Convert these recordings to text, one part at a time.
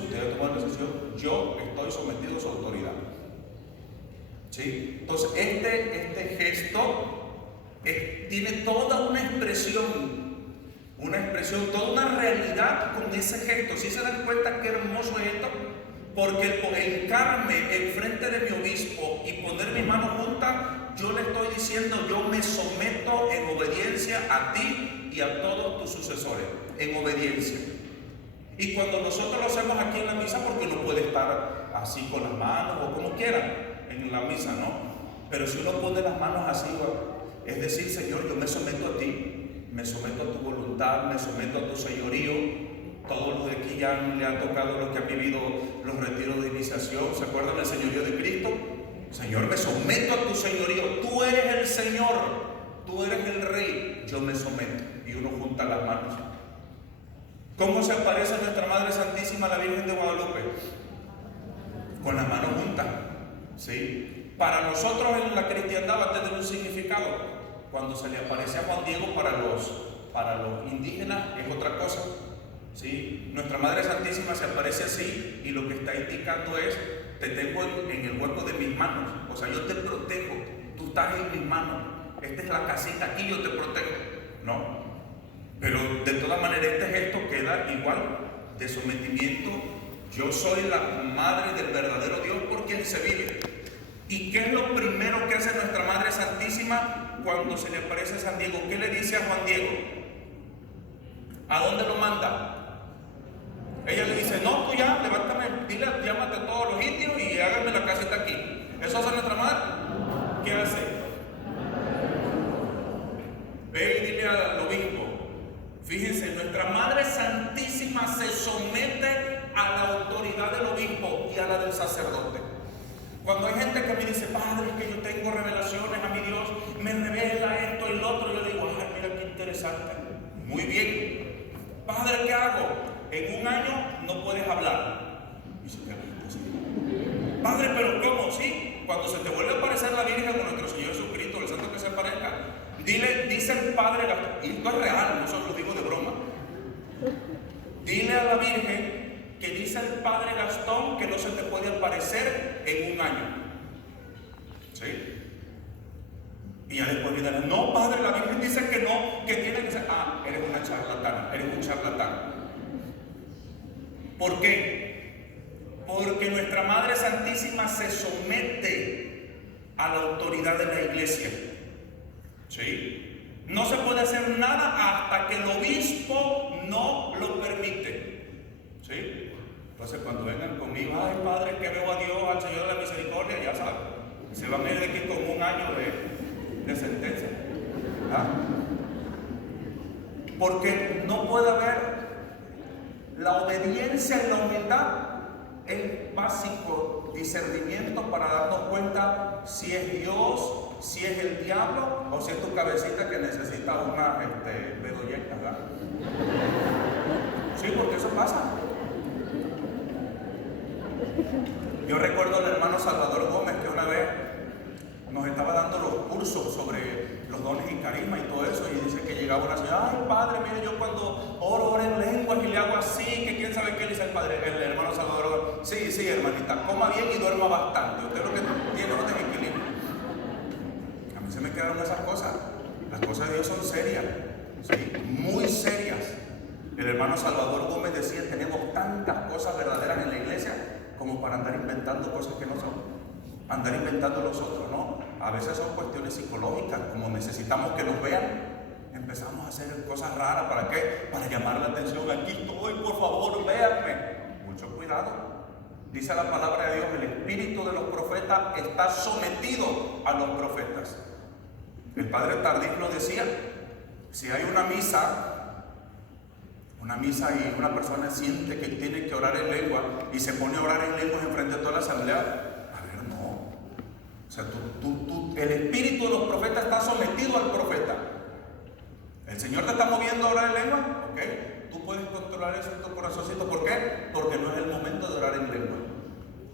si usted ha tomado la decisión, yo estoy sometido a su autoridad. ¿Sí? Entonces, este gesto tiene toda una expresión, toda una realidad con ese gesto. ¿Sí se dan cuenta qué hermoso es esto? Porque el hincarme enfrente de mi obispo y poner mis manos juntas, yo le estoy diciendo, yo me someto en obediencia a ti y a todos tus sucesores, en obediencia. Y cuando nosotros lo hacemos aquí en la misa, porque uno puede estar así con las manos o como quieran en la misa, ¿no? Pero si uno pone las manos así, es decir, Señor, yo me someto a ti, me someto a tu voluntad, me someto a tu señorío. Todos los de aquí ya le han tocado, los que han vivido los retiros de iniciación, ¿se acuerdan del señorío de Cristo? Señor, me someto a tu señorío, tú eres el Señor, tú eres el Rey, yo me someto. Y uno junta las manos. ¿Cómo se aparece nuestra Madre Santísima, la Virgen de Guadalupe? Con las manos juntas, ¿sí? Para nosotros en la cristiandad va a tener un significado. Cuando se le aparece a Juan Diego, para los indígenas es otra cosa, ¿sí? Nuestra Madre Santísima se aparece así y lo que está indicando es, te tengo en el hueco de mis manos, o sea, yo te protejo, tú estás en mis manos, esta es la casita, aquí yo te protejo, ¿no? Pero de todas maneras este gesto queda igual de sometimiento. Yo soy la madre del verdadero Dios por quien se vive. ¿Y qué es lo primero que hace nuestra Madre Santísima cuando se le aparece a San Diego? ¿Qué le dice a Juan Diego? ¿A dónde lo manda? Ella le dice, no, tú ya, levántame, dile, llámate a todos los indios y háganme la casita aquí. ¿Eso hace nuestra madre? ¿Qué hace? Ve y dile al obispo. Fíjense, nuestra Madre Santísima se somete a la autoridad del obispo y a la del sacerdote. Cuando hay gente que me dice, Padre, es que yo tengo revelaciones a mi Dios, me revela esto y lo otro, yo digo, ay, mira qué interesante. Muy bien. Padre, ¿qué hago? En un año no puedes hablar. Dice, Padre, pero ¿cómo? Sí, cuando se te vuelve a aparecer la Virgen con nuestro Señor Jesucristo, el santo que se aparezca, dice el Padre, y esto es real, no solo lo digo de broma. Dile a la Virgen que dice el Padre Gastón que no se te puede aparecer en un año. ¿Sí? Y ya después viene, no, Padre, la Virgen dice que no, que tiene que ser. Ah, eres una charlatana, eres un charlatán. ¿Por qué? Porque nuestra Madre Santísima se somete a la autoridad de la Iglesia. ¿Sí? No se puede hacer nada hasta que el obispo no lo permite. ¿Sí? Entonces cuando vengan conmigo, ay Padre, que veo a Dios, al Señor de la Misericordia, ya saben, se van a ir de aquí con un año de sentencia. ¿Ah? Porque no puede haber la obediencia y la humildad, es básico discernimiento para darnos cuenta si es Dios, si es el diablo o si es tu cabecita que necesita una bedoyecta, ¿verdad? Sí, porque eso pasa. Yo recuerdo al hermano Salvador Gómez que una vez nos estaba dando los cursos sobre los dones y carisma y todo eso, y dice que llegaba una señora, ay Padre, mire, yo cuando oro en lenguas y le hago así, que quién sabe qué, le dice el hermano Salvador, sí, hermanita, coma bien y duerma bastante, usted lo que tiene es de equilibrio. A mí se me quedaron esas cosas, las cosas de Dios son serias, ¿sí? Muy serias. El hermano Salvador Gómez decía, tenemos tantas cosas verdaderas en la iglesia como para andar inventando cosas que no son. Andar inventando los otros, ¿no? A veces son cuestiones psicológicas, como necesitamos que nos vean, empezamos a hacer cosas raras, ¿para qué? Para llamar la atención, aquí estoy, por favor, véanme. Mucho cuidado. Dice la palabra de Dios, el espíritu de los profetas está sometido a los profetas. El padre Tardif nos decía, si hay una misa y una persona siente que tiene que orar en lengua y se pone a orar en lenguas enfrente de toda la asamblea, o sea, el espíritu de los profetas está sometido al profeta. El Señor te está moviendo a orar en lengua, ¿ok? Tú puedes controlar eso en tu corazoncito. ¿Por qué? Porque no es el momento de orar en lengua.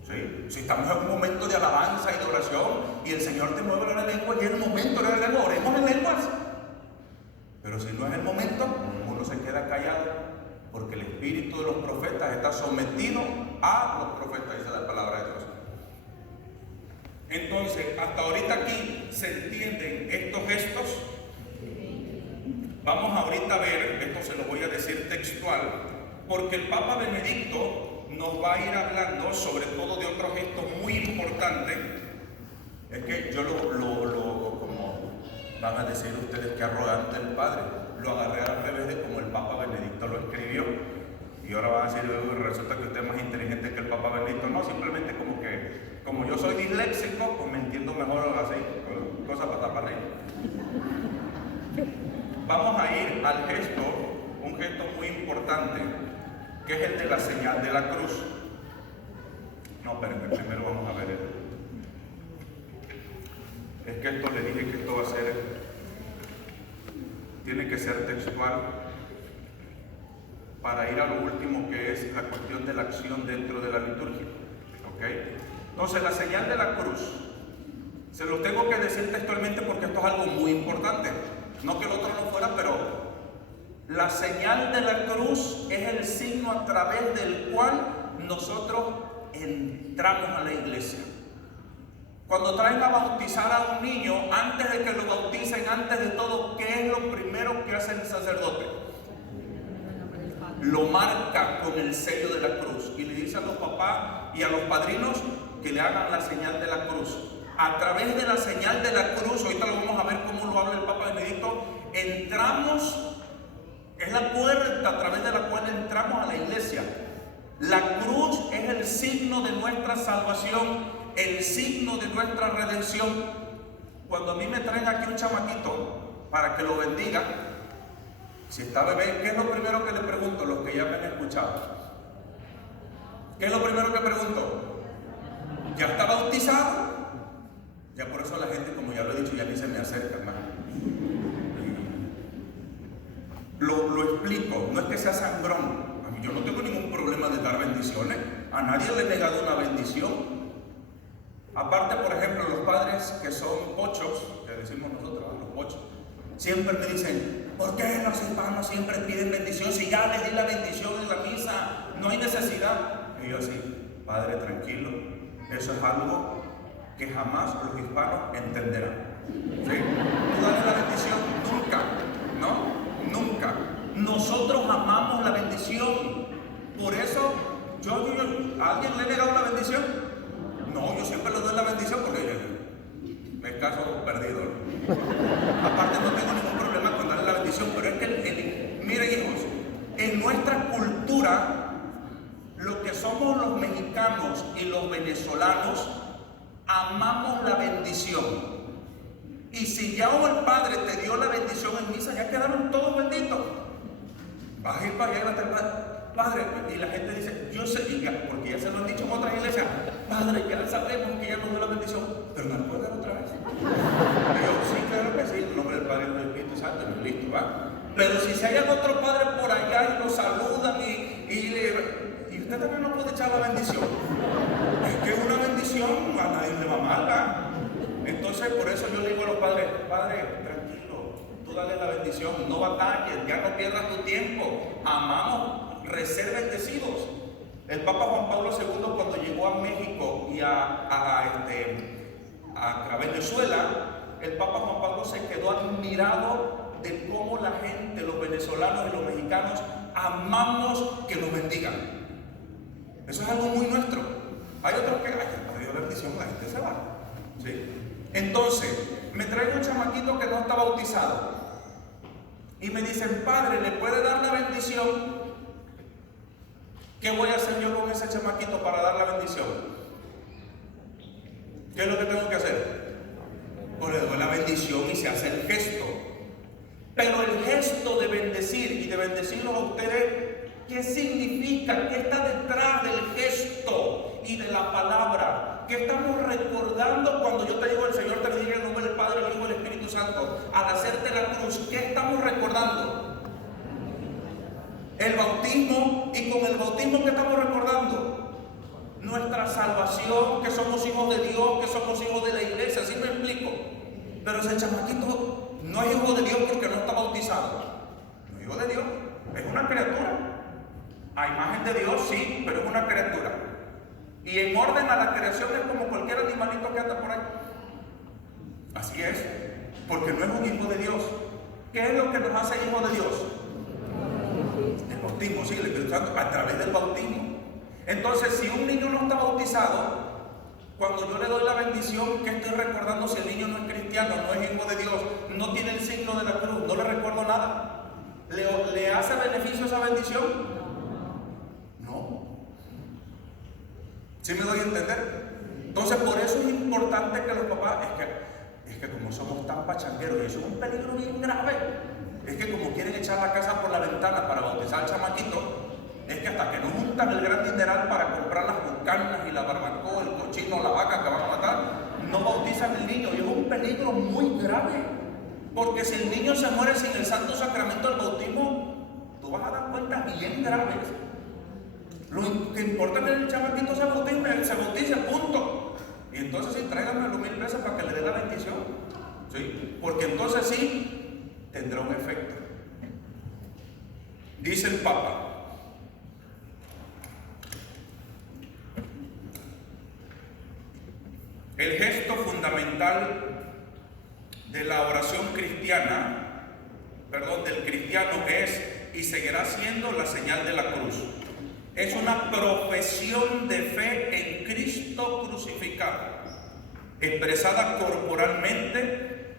¿Sí? Si estamos en un momento de alabanza y de oración y el Señor te mueve a orar en lengua y es el momento de orar en lengua, oremos en lenguas. Pero si no es el momento, uno se queda callado porque el espíritu espíritu de los profetas está sometido a los profetas, dice la palabra de Dios. Entonces, hasta ahorita aquí se entienden estos gestos. Vamos ahorita a ver, esto se lo voy a decir textual, porque el Papa Benedicto nos va a ir hablando sobre todo de otro gesto muy importante. Es que yo como van a decir ustedes que arrogante el Padre, lo agarré al revés de como el Papa Benedicto lo escribió. Y ahora van a decir, resulta que usted es más inteligente que el Papa Benedicto. No, simplemente como yo soy disléxico, pues me entiendo mejor así, cosas para tapar ahí. Vamos a ir al gesto, un gesto muy importante, que es el de la señal de la cruz. No, espérenme, primero vamos a ver esto. Es que esto le dije que esto va a ser, tiene que ser textual, para ir a lo último, que es la cuestión de la acción dentro de la liturgia. ¿Ok? Entonces, la señal de la cruz, se lo tengo que decir textualmente porque esto es algo muy importante. No que el otro no fuera, pero la señal de la cruz es el signo a través del cual nosotros entramos a la iglesia. Cuando traen a bautizar a un niño, antes de que lo bauticen, antes de todo, ¿qué es lo primero que hace el sacerdote? Lo marca con el sello de la cruz y le dice a los papás y a los padrinos que le hagan la señal de la cruz. A través de la señal de la cruz, ahorita lo vamos a ver cómo lo habla el Papa Benedicto, entramos, es la puerta a través de la cual entramos a la iglesia. La cruz es el signo de nuestra salvación, el signo de nuestra redención. Cuando a mí me traen aquí un chamaquito para que lo bendiga, si está bebé, ¿qué es lo primero que le pregunto? Los que ya me han escuchado, ¿qué es lo primero que pregunto? ¿Ya está bautizado? Ya por eso la gente, como ya lo he dicho, ya ni se me acerca, hermano. Lo explico, no es que sea sangrón. A mí yo no tengo ningún problema de dar bendiciones. A nadie le he negado una bendición. Aparte, por ejemplo, los padres que son pochos, que decimos nosotros, los pochos, siempre me dicen, ¿por qué los hispanos siempre piden bendición? Si ya les di la bendición en la misa, no hay necesidad. Y yo así, padre, tranquilo, eso es algo que jamás los hispanos entenderán. ¿Sí? Tú dale la bendición, nunca, ¿no? Nunca. Nosotros amamos la bendición. Por eso, ¿a alguien le he negado la bendición? No, yo siempre le doy la bendición porque me caso perdido. Aparte no tengo ningún problema con darle la bendición, pero es que, miren hijos, en nuestra cultura, lo que somos los mexicanos y los venezolanos, amamos la bendición. Y si ya el Padre te dio la bendición en misa, ya quedaron todos benditos. Vas a ir para allá y vas a estar, Padre, y la gente dice, yo sé, porque ya se lo han dicho en otras iglesias, Padre, ya sabemos que ya nos dio la bendición, pero no la puede dar otra vez. Yo, sí, claro que sí, en nombre del Padre y del Espíritu Santo, y listo, va. Pero si se hayan otro padre por allá y lo saludan y usted también no puede echar la bendición. Es que una bendición a nadie le va mal, ¿verdad? Entonces, por eso yo le digo a los padres, Padre, tranquilo, tú dale la bendición, no batalles, ya no pierdas tu tiempo, amamos, ser bendecidos. El Papa Juan Pablo II, cuando llegó a México y a Venezuela, el Papa Juan Pablo se quedó admirado de cómo la gente, los venezolanos y los mexicanos, amamos que nos bendigan. Eso es algo muy nuestro. Hay otros que, ay, el Padre dio la bendición, la gente se va. ¿Sí? Entonces, me trae un chamaquito que no está bautizado y me dicen, Padre, ¿le puede dar la bendición? ¿Qué voy a hacer yo con ese chamaquito para dar la bendición? ¿Qué es lo que tengo que hacer? Pues le doy la bendición y se hace el gesto. Pero el gesto de bendecir y de bendecirlos a ustedes, ¿qué significa? ¿Qué está detrás del gesto y de la palabra? ¿Qué estamos recordando cuando yo te digo el Señor te bendiga en el nombre del Padre, del Hijo y del Espíritu Santo? Al hacerte la cruz, ¿qué estamos recordando? El bautismo. ¿Y con el bautismo qué estamos recordando? Nuestra salvación, que somos hijos de Dios, que somos hijos de la iglesia. ¿Sí me explico? Pero ese chamaquito no es hijo de Dios porque no está bautizado. No es hijo de Dios, es una criatura. A imagen de Dios, sí, pero es una criatura. Y en orden a la creación es como cualquier animalito que anda por ahí. Así es, porque no es un hijo de Dios. ¿Qué es lo que nos hace hijos de Dios? El bautismo, sí, el Espíritu Santo, a través del bautismo. Entonces, si un niño no está bautizado, cuando yo le doy la bendición, ¿qué estoy recordando si el niño no es cristiano, no es hijo de Dios, no tiene el signo de la cruz? No le recuerdo nada. ¿Le hace beneficio esa bendición? No. ¿Sí me doy a entender? Entonces, por eso es importante que los papás, es que como somos tan pachangueros, y eso es un peligro bien grave. Es que como quieren echar la casa por la ventana para bautizar al chamaquito, es que hasta que no juntan el gran dineral para comprar las bucanas y la barbacoa, el cochino, la vaca que van a matar, no bautizan al niño. Y es un peligro muy grave, porque si el niño se muere sin el santo sacramento del bautismo, tú vas a dar cuentas bien graves. Lo que importa es que el chamaquito se bautice, punto. Y entonces sí, tráiganme los 1000 pesos para que le dé la bendición, ¿sí? Porque entonces sí tendrá un efecto. Dice el Papa: el gesto fundamental de la oración cristiana, del cristiano es y seguirá siendo la señal de la cruz. Es una profesión de fe en Cristo crucificado, expresada corporalmente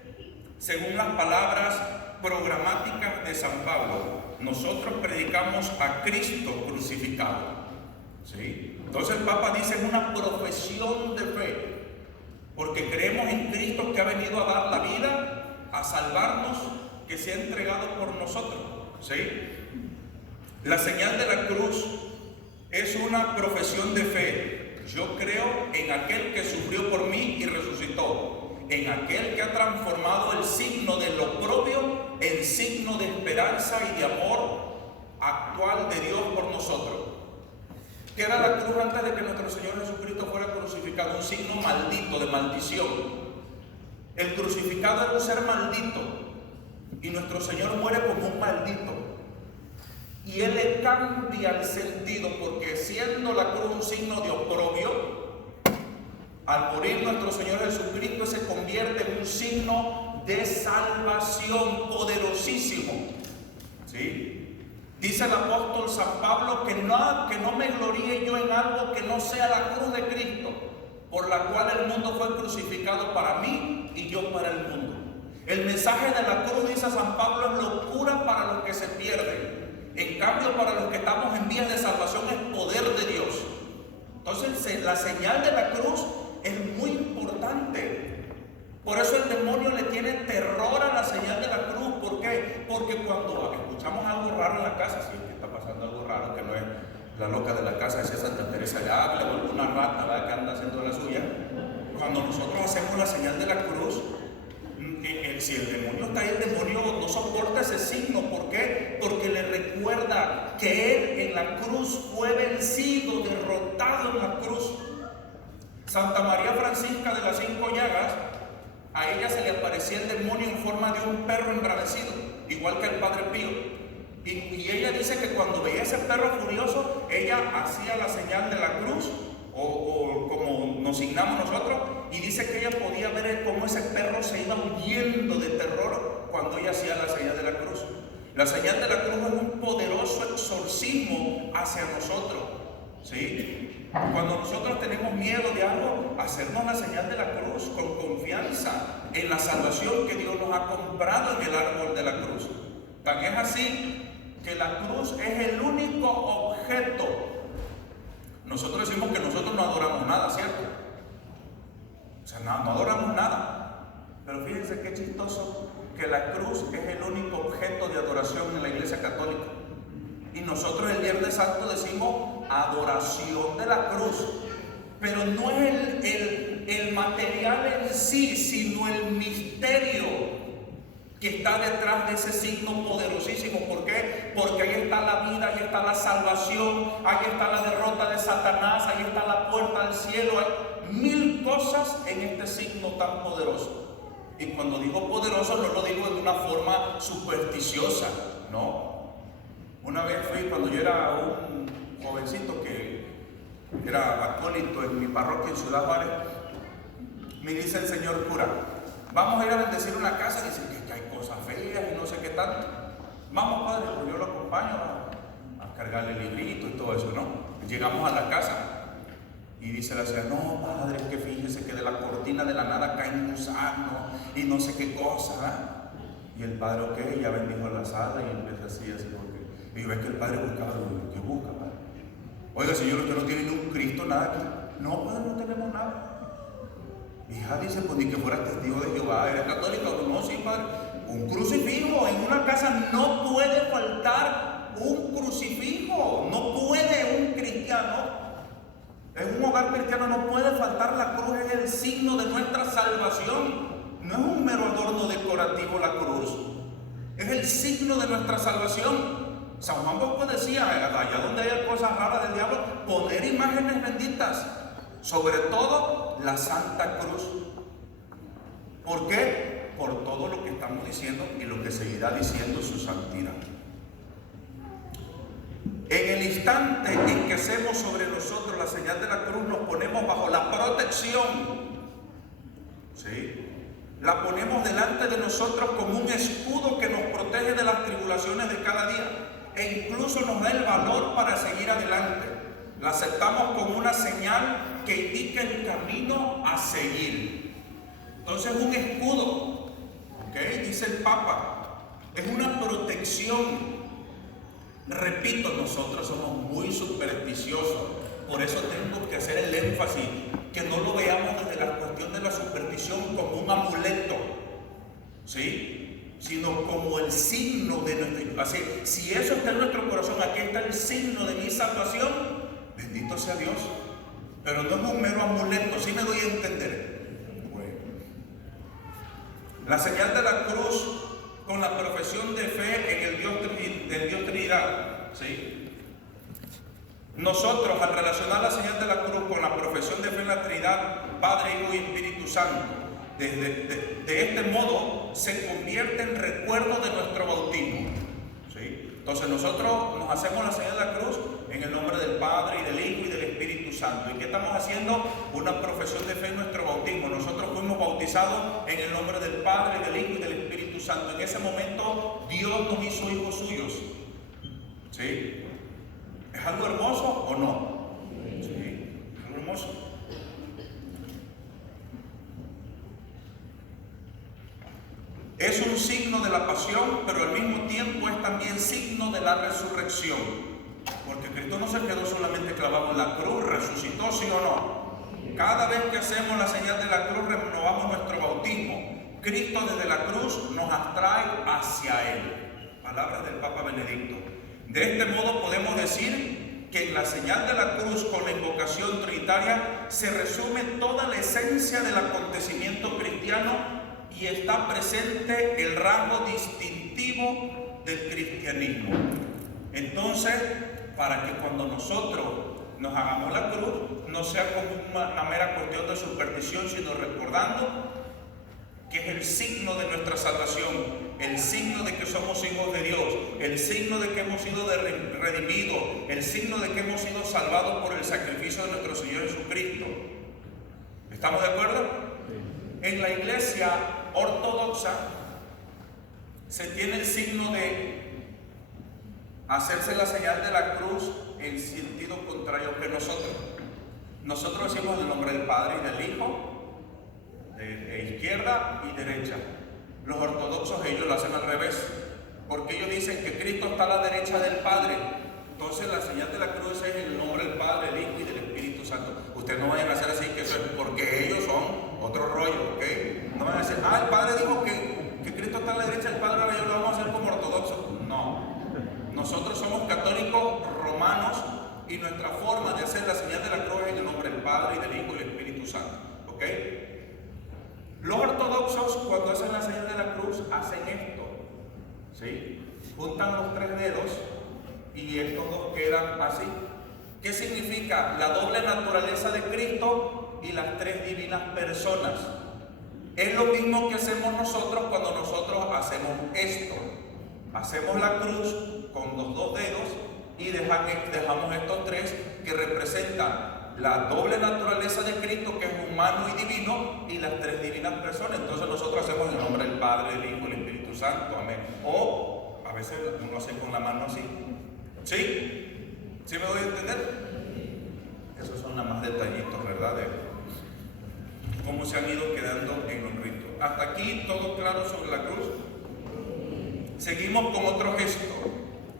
según las palabras programáticas de San Pablo. Nosotros predicamos a Cristo crucificado, ¿sí? Entonces el Papa dice: es una profesión de fe, porque creemos en Cristo que ha venido a dar la vida, a salvarnos, que se ha entregado por nosotros, ¿sí? La señal de la cruz es una profesión de fe. Yo creo en aquel que sufrió por mí y resucitó, en aquel que ha transformado el signo de lo propio en signo de esperanza y de amor actual de Dios por nosotros. ¿Qué era la cruz antes de que nuestro Señor Jesucristo fuera crucificado? Un signo maldito, de maldición. El crucificado era un ser maldito, y nuestro Señor muere como un maldito. Y Él le cambia el sentido, porque siendo la cruz un signo de oprobio, al morir nuestro Señor Jesucristo se convierte en un signo de salvación poderosísimo, ¿sí? Dice el apóstol San Pablo que no me gloríe yo en algo que no sea la cruz de Cristo, por la cual el mundo fue crucificado para mí y yo para el mundo. El mensaje de la cruz, dice San Pablo, es locura para los que se pierden. En cambio, para los que estamos en vías de salvación es poder de Dios. Entonces, la señal de la cruz es muy importante. Por eso el demonio le tiene terror a la señal de la cruz. ¿Por qué? Porque cuando escuchamos algo raro en la casa, si es que está pasando algo raro, que no es la loca de la casa, decía Santa Teresa de Ávila, o alguna rata, ¿verdad?, que anda haciendo la suya. Cuando nosotros hacemos la señal de la cruz, si el demonio está ahí, el demonio no soporta ese signo. ¿Por qué? Porque le recuerda que Él en la cruz fue vencido, derrotado en la cruz. Santa María Francisca de las 5 llagas, a ella se le aparecía el demonio en forma de un perro embravecido, igual que el Padre Pío. Y ella dice que cuando veía ese perro furioso, ella hacía la señal de la cruz, o como nos signamos nosotros, y dice que ella podía ver cómo ese perro se iba huyendo de terror cuando ella hacía la señal de la cruz. La señal de la cruz es un poderoso exorcismo hacia nosotros, ¿sí? Cuando nosotros tenemos miedo de algo, hacernos la señal de la cruz con confianza en la salvación que Dios nos ha comprado en el árbol de la cruz. Tan es así que la cruz es el único objeto. Nosotros decimos que nosotros no adoramos nada, ¿cierto? O sea, no adoramos nada. Pero fíjense qué chistoso, que la cruz es el único objeto de adoración en la Iglesia Católica. Y nosotros el Viernes Santo decimos adoración de la cruz. Pero no es el material en sí, sino el misterio que está detrás de ese signo poderosísimo. ¿Por qué? Porque ahí está la vida, ahí está la salvación, ahí está la derrota de Satanás, ahí está la puerta al cielo. Hay 1000 cosas en este signo tan poderoso. Y cuando digo poderoso, no lo digo de una forma supersticiosa, no. Una vez cuando yo era un era acólito en mi parroquia en Ciudad Juárez, me dice el señor cura, vamos a ir a bendecir una casa, dice que hay cosas feas y no sé qué tanto. Vamos, padre, pues yo lo acompaño a cargarle el librito y todo eso, ¿no? Llegamos a la casa y dice la señora, no, padre, es que fíjese que de la cortina de la nada cae un gusano y no sé qué cosa, ¿eh? Y el padre, ok, ya bendijo la sala y empieza así, porque... Y ves que el padre buscaba, ¿qué busca, padre? Oiga, señor, usted no tiene ni un Cristo, nada aquí. No, padre, no tenemos nada. Hija, dice, pues ni que fuera testigo de Jehová, ¿eres católico? No, sí, padre. Un crucifijo, en una casa no puede faltar un crucifijo, no puede un cristiano. En un hogar cristiano no puede faltar la cruz, es el signo de nuestra salvación. No es un mero adorno decorativo la cruz, es el signo de nuestra salvación. San Juan Bosco decía, allá donde haya cosas raras del diablo, poner imágenes benditas, sobre todo la Santa Cruz. ¿Por qué? Por todo lo que estamos diciendo y lo que seguirá diciendo su santidad. En el instante en que hacemos sobre nosotros la señal de la cruz, nos ponemos bajo la protección, ¿sí? La ponemos delante de nosotros como un escudo que nos protege de las tribulaciones de cada día e incluso nos da el valor para seguir adelante. La aceptamos como una señal que indica el camino a seguir. Entonces, un escudo, ¿ok? Dice el Papa, es una protección. Repito, nosotros somos muy supersticiosos, por eso tengo que hacer el énfasis, que no lo veamos desde la cuestión de la superstición como un amuleto, ¿sí? Sino como el signo de nuestro... Así, si eso está en nuestro corazón, aquí está el signo de mi salvación, bendito sea Dios. Pero no es un mero amuleto, ¿sí me doy a entender? Bueno. La señal de la cruz con la profesión de fe en el Dios Trinidad, ¿sí? Nosotros, al relacionar la señal de la cruz con la profesión de fe en la Trinidad, Padre, Hijo y Espíritu Santo, de este modo se convierte en recuerdo de nuestro bautismo, ¿sí? Entonces nosotros nos hacemos la señal de la cruz en el nombre del Padre y del Hijo y del Espíritu Santo. ¿Y qué estamos haciendo? Una profesión de fe en nuestro bautismo. Nosotros fuimos bautizados en el nombre del Padre, del Hijo y del Espíritu Santo. En ese momento Dios nos hizo hijos suyos, ¿sí? ¿Es algo hermoso o no? Sí, es algo hermoso. Es un signo de la pasión, pero al mismo tiempo es también signo de la resurrección. Porque Cristo no se quedó solamente clavado en la cruz, resucitó, ¿sí o no? Cada vez que hacemos la señal de la cruz, renovamos nuestro bautismo. Cristo desde la cruz nos atrae hacia Él. Palabras del Papa Benedicto. De este modo podemos decir que en la señal de la cruz con la invocación trinitaria se resume toda la esencia del acontecimiento cristiano y está presente el rasgo distintivo del cristianismo. Entonces, para que cuando nosotros nos hagamos la cruz no sea como una mera cuestión de superstición, sino recordando que es el signo de nuestra salvación, el signo de que somos hijos de Dios, el signo de que hemos sido redimidos, el signo de que hemos sido salvados por el sacrificio de nuestro Señor Jesucristo. ¿Estamos de acuerdo? En la iglesia ortodoxa se tiene el signo de hacerse la señal de la cruz en sentido contrario que nosotros. Nosotros decimos el nombre del Padre y del Hijo, de izquierda y derecha. Los ortodoxos ellos lo hacen al revés, porque ellos dicen que Cristo está a la derecha del Padre. Entonces la señal de la cruz es el nombre del Padre, del Hijo y del Espíritu Santo. Ustedes no vayan a hacer así, que eso es porque ellos son otro rollo, ¿ok? No van a decir, el Padre dijo que Cristo está a la derecha del Padre, ahora yo lo vamos a hacer como ortodoxos. No. Nosotros somos católicos romanos y nuestra forma de hacer la señal de la cruz es en el nombre del Padre y del Hijo y del Espíritu Santo, ¿ok? Los ortodoxos, cuando hacen la señal de la cruz, hacen esto, ¿sí? Juntan los tres dedos y estos dos quedan así. ¿Qué significa? La doble naturaleza de Cristo y las tres divinas personas. Es lo mismo que hacemos nosotros cuando nosotros hacemos esto. Hacemos la cruz con los dos dedos y dejamos estos tres que representan la doble naturaleza de Cristo, que es humano y divino, y las tres divinas personas. Entonces nosotros hacemos en el nombre del Padre, del Hijo y del Espíritu Santo, amén. O a veces uno hace con la mano así. ¿Sí? ¿Sí me voy a entender? Esos son nada más detallitos, ¿verdad? De cómo se han ido quedando en los ritos. Hasta aquí todo claro sobre la cruz. Seguimos con otro gesto.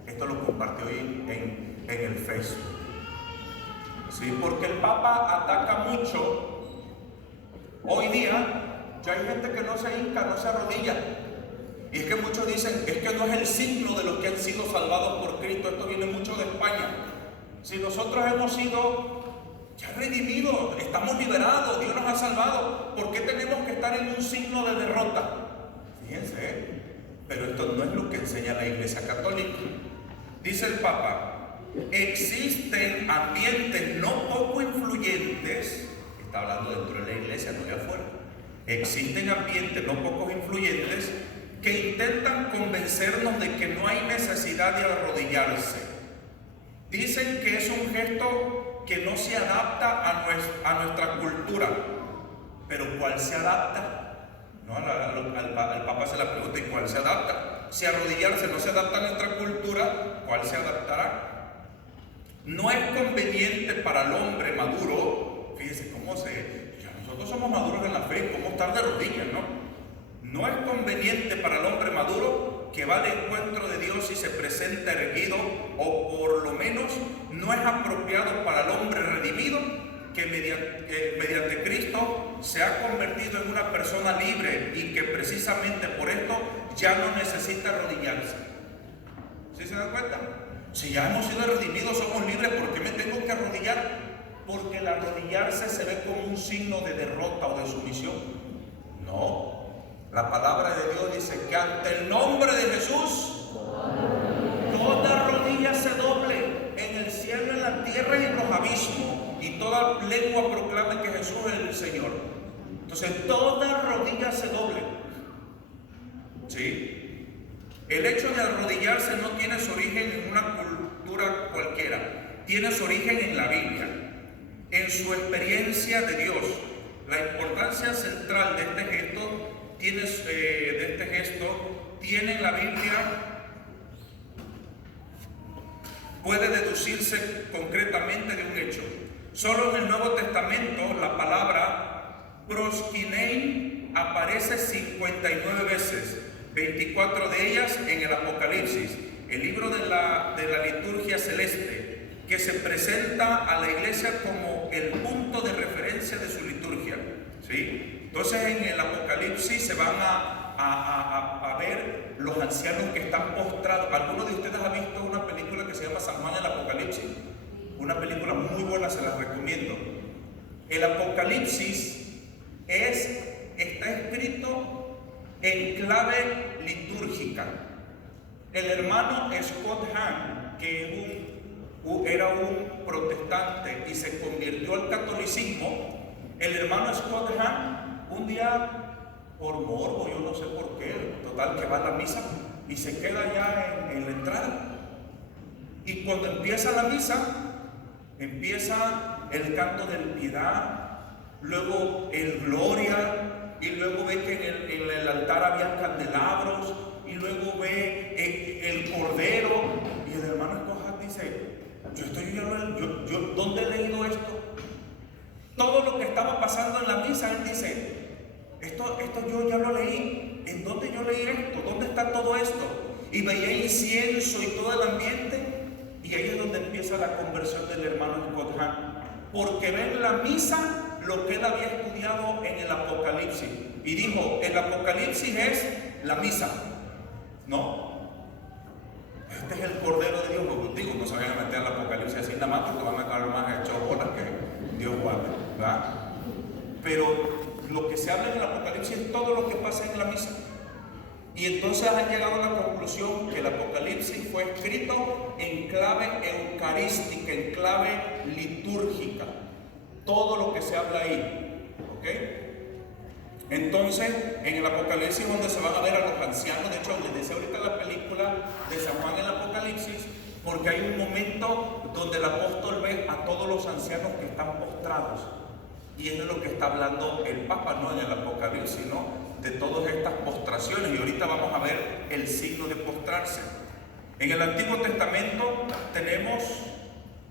Esto lo compartí hoy en el Facebook. Sí, porque el Papa ataca mucho. Hoy día ya hay gente que no se hinca, no se arrodilla. Y es que muchos dicen, es que no es el signo de los que han sido salvados por Cristo. Esto viene mucho de España. Si nosotros hemos sido ya redimidos, estamos liberados, Dios nos ha salvado, ¿por qué tenemos que estar en un signo de derrota? Fíjense, pero esto no es lo que enseña la Iglesia Católica. Dice el Papa, existen ambientes no poco influyentes, está hablando dentro de la Iglesia, no de afuera. Existen ambientes no poco influyentes que intentan convencernos de que no hay necesidad de arrodillarse. Dicen que es un gesto que no se adapta a nuestra cultura. Pero ¿cuál se adapta? No, al Papa se la pregunta, ¿y cuál se adapta? Si arrodillarse no se adapta a nuestra cultura, ¿cuál se adaptará? No es conveniente para el hombre maduro, fíjense cómo ya nosotros somos maduros en la fe, ¿cómo estar de rodillas, no? No es conveniente para el hombre maduro que va al encuentro de Dios y se presenta erguido, o por lo menos no es apropiado para el hombre redimido que mediante Cristo se ha convertido en una persona libre y que precisamente por esto ya no necesita arrodillarse. ¿Sí se dan cuenta? Si ya hemos sido redimidos, somos libres, ¿por qué me tengo que arrodillar? Porque el arrodillarse se ve como un signo de derrota o de sumisión. No. La palabra de Dios dice que ante el nombre de Jesús toda rodilla se doble en el cielo, en la tierra y en los abismos, y toda lengua proclame que Jesús es el Señor. Entonces toda rodilla se doble. ¿Sí? El hecho de arrodillarse no tiene su origen en una cultura cualquiera, tiene su origen en la Biblia, en su experiencia de Dios. La importancia central de este gesto tiene en la Biblia, puede deducirse concretamente de un hecho. Solo en el Nuevo Testamento la palabra proskinein aparece 59 veces, 24 de ellas en el Apocalipsis, el libro de la liturgia celeste, que se presenta a la iglesia como el punto de referencia de su liturgia. ¿Sí? Entonces en el Apocalipsis se van a ver los ancianos que están postrados. ¿Alguno de ustedes ha visto una película que se llama San Juan el Apocalipsis? Una película muy buena, se las recomiendo. El Apocalipsis está escrito en clave litúrgica. El hermano Scott Hahn, que era un protestante y se convirtió al catolicismo, el hermano Scott Hahn, un día, por morbo, yo no sé por qué, total, que va a la misa y se queda ya en la entrada. Y cuando empieza la misa, empieza el canto del piedad, luego el gloria, y luego ve que en el altar había candelabros, y luego ve el cordero, y el hermano Scott Hahn dice, yo ¿dónde he leído esto? Todo lo que estaba pasando en la misa, él dice, esto yo ya lo leí. ¿En dónde yo leí esto? ¿Dónde está todo esto? Y veía incienso y todo el ambiente, y ahí es donde empieza la conversión del hermano Scott Hahn, porque ve en la misa lo que él había estudiado en el Apocalipsis, y dijo, el Apocalipsis es la misa, ¿no? Este es el Cordero de Dios. Digo, no se vayan a meter al Apocalipsis así nada más, porque van a acabar más hechos bolas que Dios guarde, ¿verdad? Pero lo que se habla en el Apocalipsis es todo lo que pasa en la misa. Y entonces han llegado a la conclusión que el Apocalipsis fue escrito en clave eucarística, en clave litúrgica. Todo lo que se habla ahí, ¿ok? Entonces, en el Apocalipsis es donde se van a ver a los ancianos. De hecho, les decía ahorita la película de San Juan el Apocalipsis, porque hay un momento donde el apóstol ve a todos los ancianos que están postrados. Y es de lo que está hablando el Papa, no en el Apocalipsis, ¿no? De todas estas postraciones. Y ahorita vamos a ver el signo de postrarse. En el Antiguo Testamento tenemos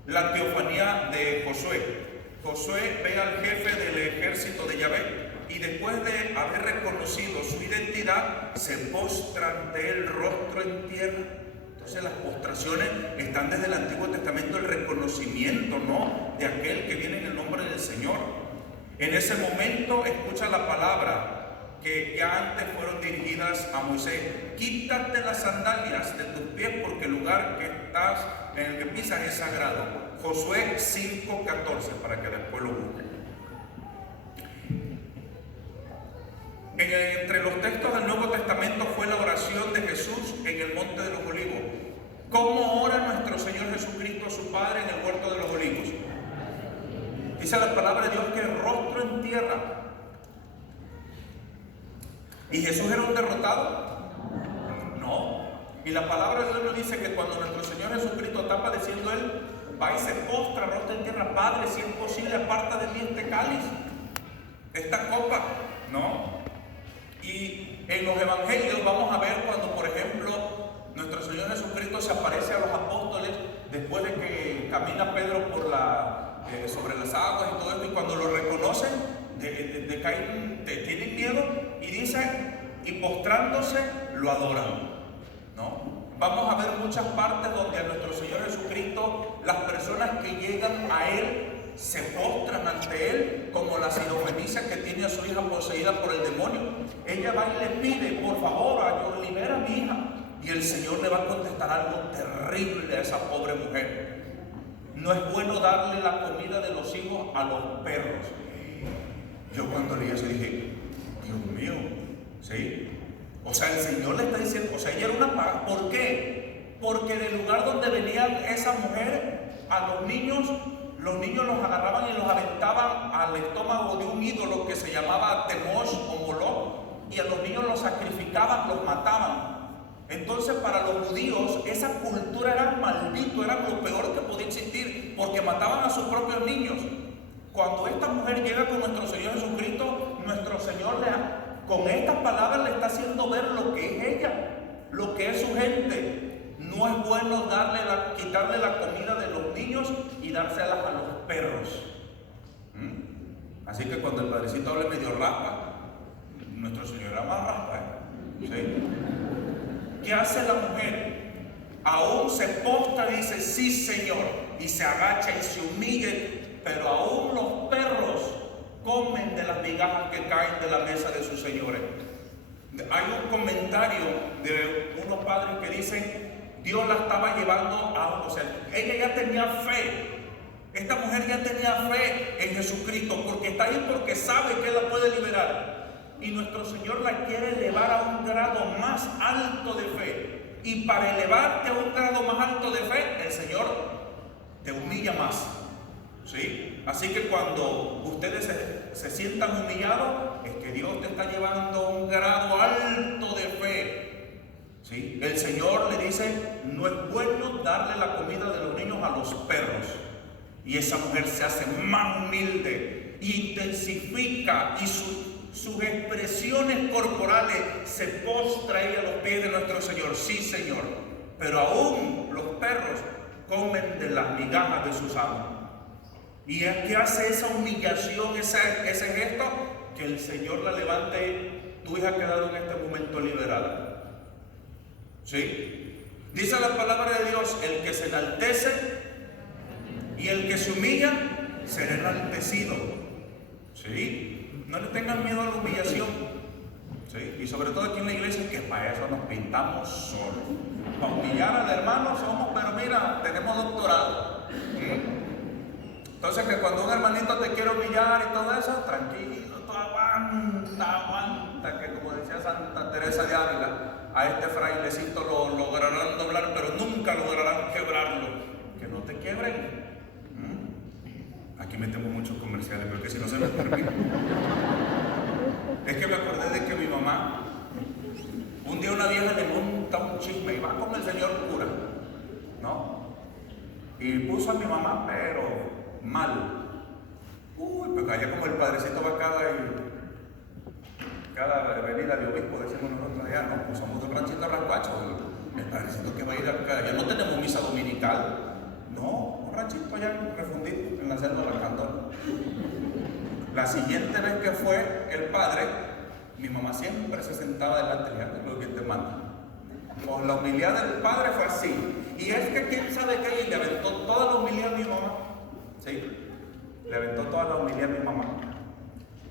la teofanía de Josué. Josué ve al jefe del ejército de Yahvé y después de haber reconocido su identidad, se postra ante él rostro en tierra. Entonces las postraciones están desde el Antiguo Testamento, el reconocimiento, ¿no?, de aquel que viene en el nombre del Señor. En ese momento escucha la palabra que ya antes fueron dirigidas a Moisés: quítate las sandalias de tus pies porque el lugar en el que pisas es sagrado. Josué 5:14, para que después lo busquen. Entre los textos del Nuevo Testamento fue la oración de Jesús en el Monte de los Olivos. ¿Cómo ora nuestro Señor Jesucristo a su Padre en el Huerto de los Olivos? Dice la palabra de Dios que rostro en tierra. ¿Y Jesús era un derrotado? No. Y la palabra de Dios nos dice que cuando nuestro Señor Jesucristo está padeciendo, Él va y se postra rostro en tierra: Padre, si es posible, aparta de mí este cáliz, esta copa, ¿no? Y en los evangelios vamos a ver cuando, por ejemplo, nuestro Señor Jesucristo se aparece a los apóstoles después de que camina Pedro sobre las aguas y todo esto, y cuando lo reconocen, tienen miedo, y dice, y postrándose lo adoran, ¿no? Vamos a ver muchas partes donde a nuestro Señor Jesucristo las personas que llegan a Él se postran ante Él, como la sirofenicia que tiene a su hija poseída por el demonio. Ella va y le pide: por favor, libera a mi hija. Y el Señor le va a contestar algo terrible a esa pobre mujer: no es bueno darle la comida de los hijos a los perros. Yo cuando leí eso dije: Dios mío, ¿sí? O sea, el Señor le está diciendo, o sea, ella era una paga. ¿Por qué? Porque del lugar donde venía esa mujer, a los niños los agarraban y los aventaban al estómago de un ídolo que se llamaba Temosh o Moloch, y a los niños los sacrificaban, los mataban. Entonces, para los judíos esa cultura era maldito, era lo peor que podía existir, porque mataban a sus propios niños. Cuando esta mujer llega con nuestro Señor Jesucristo, nuestro Señor con estas palabras le está haciendo ver lo que es ella, lo que es su gente. No es bueno quitarle la comida de los niños y dárselas a los perros. Así que cuando el padrecito hable medio raspa, nuestro Señor era más raspa, ¿sí? ¿Qué hace la mujer? Aún se postra y dice: sí, Señor, y se agacha y se humilla, pero aún los perros comen de las migajas que caen de la mesa de sus señores. Hay un comentario de unos padres que dicen: Dios la estaba llevando o sea, ella ya tenía fe. Esta mujer ya tenía fe en Jesucristo, porque está ahí porque sabe que Él la puede liberar. Y nuestro Señor la quiere elevar a un grado más alto de fe. Y para elevarte a un grado más alto de fe, el Señor te humilla más, ¿sí? Así que cuando ustedes se sientan humillados, es que Dios te está llevando a un grado alto de fe, ¿sí? El Señor le dice: no es bueno darle la comida de los niños a los perros. Y esa mujer se hace más humilde, intensifica, y sus expresiones corporales se postra ella a los pies de nuestro Señor. Sí, Señor, pero aún los perros comen de las migajas de sus amos. ¿Y qué hace esa humillación, ese gesto? Que el Señor la levante. Tu hija ha quedado en este momento liberada, ¿sí? Dice la palabra de Dios: el que se enaltece y el que se humilla será enaltecido, ¿sí? No le tengan miedo a la humillación, ¿sí? Y sobre todo aquí en la iglesia, que para eso nos pintamos solos. Para humillar al hermano somos, pero mira, tenemos doctorado. Entonces, que cuando un hermanito te quiere humillar y todo eso, tranquilo, tú aguanta, que como decía Santa Teresa de Ávila, a este frailecito lo lograrán doblar, pero nunca lograrán quebrarlo. Que no te quiebren. Aquí metemos muchos comerciales, pero que si no se me permite. Es que me acordé de que mi mamá, un día una vieja le monta un chisme y va con el señor cura, ¿no? Y puso a mi mamá, pero mal. Uy, pues allá como el padrecito va cada venida de obispo, decimos nosotros allá, no, pues somos de un ranchito rascuacho. El padrecito que va a ir acá, ya no tenemos misa dominical. No, un ranchito allá refundido en la selva de la Candona. La siguiente vez que fue el padre, mi mamá siempre se sentaba delante de él, lo que te manda. Con la humildad del padre fue así. Y es que quién sabe qué, y le aventó toda la humildad a mi mamá. ¿Sí? Le aventó toda la humildad a mi mamá.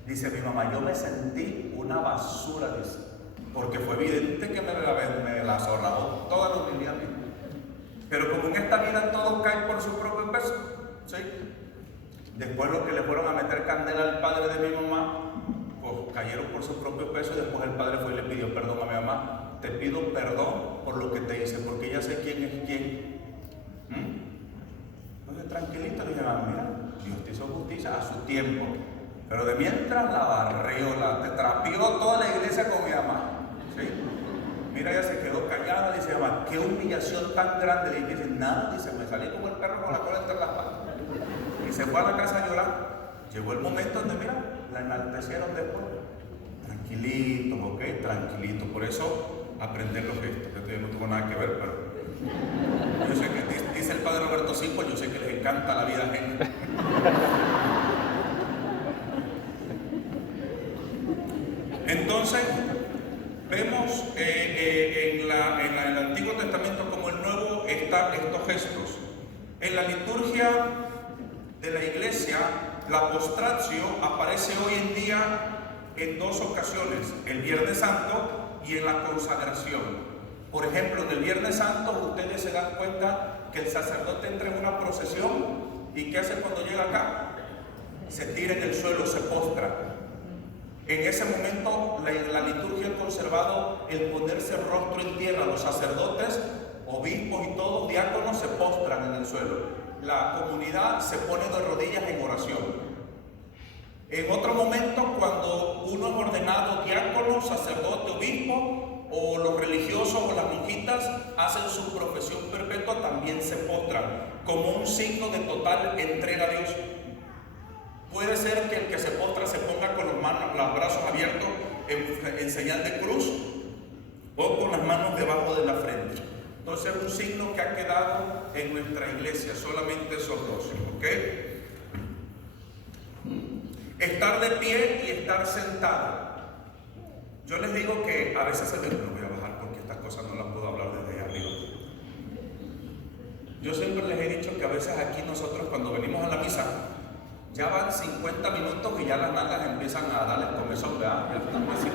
Dice mi mamá, yo me sentí una basura, dice, porque fue evidente que me la zorraba toda la humildad a mí. Pero como en esta vida todo cae por su propio peso, ¿sí? Después los que le fueron a meter candela al padre de mi mamá, pues cayeron por su propio peso, y después el padre fue y le pidió perdón a mi mamá. Te pido perdón por lo que te hice, porque ya sé quién es quién. Entonces tranquilito, le dije, mira, Dios te hizo justicia a su tiempo. Pero de mientras la barrió, te trapió toda la iglesia con mi mamá. ¿Sí? Mira, ella se quedó callada, dice, mamá, qué humillación tan grande. Le dice, nada, dice, me salí como el perro con la cola entre las patas. Y se fue a la casa a llorar. Llegó el momento donde, mira, la enaltecieron después. Tranquilito, ok, tranquilito. Por eso, aprender los gestos. Esto ya no tuvo nada que ver, pero yo sé que dice el padre Roberto Silva, yo sé que les encanta la vida ajena. Entonces, vemos en el Antiguo Testamento como el Nuevo están estos gestos. En la liturgia de la iglesia, la postratio aparece hoy en día en dos ocasiones, el Viernes Santo y en la consagración. Por ejemplo, en el Viernes Santo ustedes se dan cuenta que el sacerdote entra en una procesión y ¿qué hace cuando llega acá? Se tira en el suelo, se postra. En ese momento la liturgia ha conservado el ponerse el rostro en tierra. Los sacerdotes, obispos y todos diáconos se postran en el suelo. La comunidad se pone de rodillas en oración. En otro momento, cuando uno es ordenado diácono, sacerdote, obispo, o los religiosos o las monjitas hacen su profesión perpetua, también se postran como un signo de total entrega a Dios. Puede ser que el que se postra se ponga con los brazos abiertos en señal de cruz o con las manos debajo de la frente. Entonces es un signo que ha quedado en nuestra iglesia, solamente esos dos, ¿ok? Estar de pie y estar sentado. Yo les digo que a veces se me voy a bajar porque estas cosas no las puedo hablar desde arriba. Yo siempre les he dicho que a veces aquí nosotros cuando venimos a la misa, ya van 50 minutos y ya las nalgas empiezan a darles comezón, ¿verdad? Ya están así